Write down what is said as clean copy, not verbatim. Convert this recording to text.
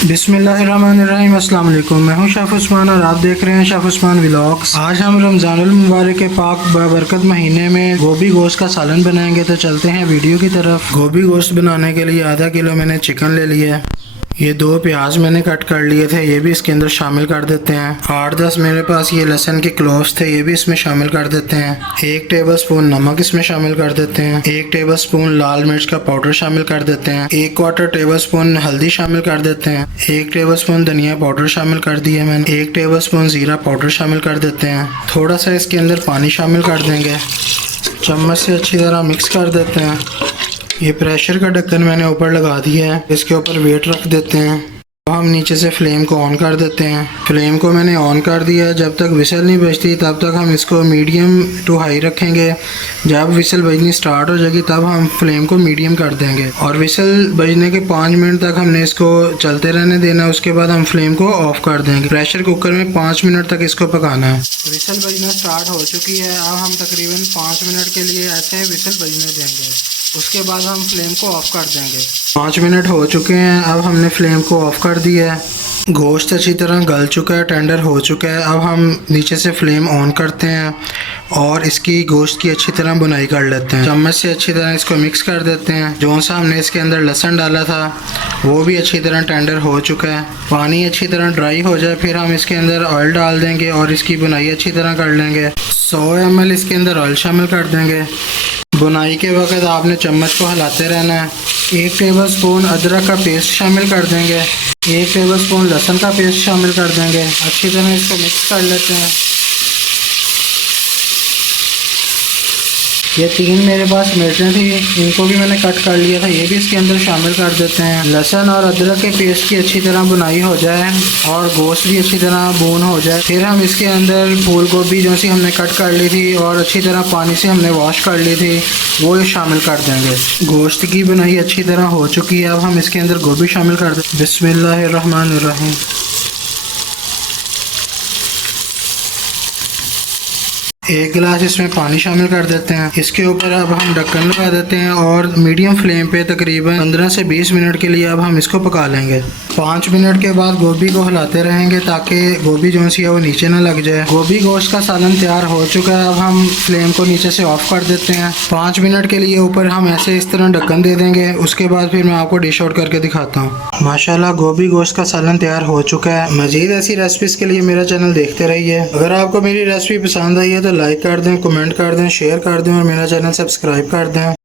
बिस्मिल्लाहिर्रहमानिर्रहीम। अस्सलाम वालेकुम। मैं हूं शाफ़ उस्मान और आप देख रहे हैं शाफ़ उस्मान व्लॉग्स। आज हम रमज़ानुल मुबारक के पाक बरकत महीने में गोभी गोश्त का सालन बनाएंगे, तो चलते हैं वीडियो की तरफ। गोभी गोश्त बनाने के लिए आधा किलो मैंने चिकन ले लिया है। ये 2 प्याज मैंने कट कर लिए थे, ये भी इसके अंदर शामिल कर देते हैं। 8-10 मेरे पास ये लहसुन के क्लोव्स थे, ये भी इसमें शामिल कर देते हैं। 1 टेबलस्पून नमक इसमें शामिल कर देते हैं। 1 टेबलस्पून लाल मिर्च का पाउडर शामिल कर देते हैं। 1/4 टेबलस्पून हल्दी शामिल कर देते हैं। 1 टेबलस्पून धनिया पाउडर शामिल कर दिया मैंने। 1 टेबलस्पून जीरा पाउडर शामिल कर देते हैं। थोड़ा सा इसके अंदर पानी शामिल कर देंगे। चम्मच से अच्छी तरह मिक्स कर देते हैं। ये प्रेशर का ढक्कन मैंने ऊपर लगा दिया है, इसके ऊपर वेट रख देते हैं। तो हम नीचे से फ्लेम को ऑन कर देते हैं। फ्लेम को मैंने ऑन कर दिया है। जब तक विसल नहीं बजती तब तक हम इसको मीडियम टू हाई रखेंगे। जब विसल बजनी स्टार्ट हो जाएगी तब हम फ्लेम को मीडियम कर देंगे और विसल बजने के 5 मिनट तक हमने इसको चलते रहने देना। उसके बाद हम फ्लेम को ऑफ कर देंगे। प्रेशर कुकर में 5 मिनट तक इसको पकाना है। विसल बजना स्टार्ट हो चुकी है। अब हम तकरीबन 5 मिनट के लिए ऐसे विसल बजने देंगे। उसके बाद हम फ्लेम को ऑफ कर देंगे। 5 मिनट हो चुके हैं। अब हमने फ्लेम को ऑफ कर दिया है। गोश्त अच्छी तरह गल चुका है, टेंडर हो चुका है। अब हम नीचे से फ्लेम ऑन करते हैं और इसकी गोश्त की अच्छी तरह बुनाई कर लेते हैं। चम्मच से अच्छी तरह इसको मिक्स कर देते हैं। जो सा हमने इसके अंदर लहसुन डाला था वो भी अच्छी तरह टेंडर हो चुका है। पानी अच्छी तरह ड्राई हो जाए फिर हम इसके अंदर ऑयल डाल देंगे और इसकी बुनाई अच्छी तरह कर लेंगे। 100 ml इसके अंदर ऑयल शामिल कर देंगे। बुनाई के वक्त आपने चम्मच को हिलाते रहना है। 1 टेबलस्पून अदरक का पेस्ट शामिल कर देंगे। 1 टेबलस्पून लहसुन का पेस्ट शामिल कर देंगे। अच्छी तरह इसको मिक्स कर लेते हैं। ये 3 मेरे पास मिर्चें थी, इनको भी मैंने कट कर लिया था, ये भी इसके अंदर शामिल कर देते हैं। लहसुन और अदरक के पेस्ट की अच्छी तरह बुनाई हो जाए और गोश्त भी अच्छी तरह भून हो जाए फिर हम इसके अंदर फूल गोभी जो सी हमने कट कर ली थी और अच्छी तरह पानी से हमने वॉश कर ली थी वो शामिल कर देंगे। गोश्त की बुनाई अच्छी तरह हो चुकी है। अब हम इसके अंदर गोभी शामिल कर दें। बिस्मिल्लाहिर्रहमानिर्रहीम। 1 गिलास इसमें पानी शामिल कर देते हैं। इसके ऊपर अब हम ढक्कन लगा देते हैं और मीडियम फ्लेम पे तकरीबन 15 से 20 मिनट के लिए अब हम इसको पका लेंगे। 5 मिनट के बाद गोभी को हिलाते रहेंगे ताकि गोभी जो सी है वो नीचे ना लग जाए। गोभी गोश्त का सालन तैयार हो चुका है। अब हम फ्लेम को नीचे से ऑफ कर देते हैं। 5 मिनट के लिए ऊपर हम ऐसे इस तरह ढक्कन दे देंगे। उसके बाद फिर मैं आपको डिश आउट करके दिखाता हूँ। माशाल्लाह गोभी गोश्त का सालन तैयार हो चुका है। मजीद ऐसी रेसिपीज के लिए मेरा चैनल देखते रहिए। अगर आपको मेरी रेसिपी पसंद आई है तो लाइक कर दें, कमेंट कर दें, शेयर कर दें और मेरा चैनल सब्सक्राइब कर दें।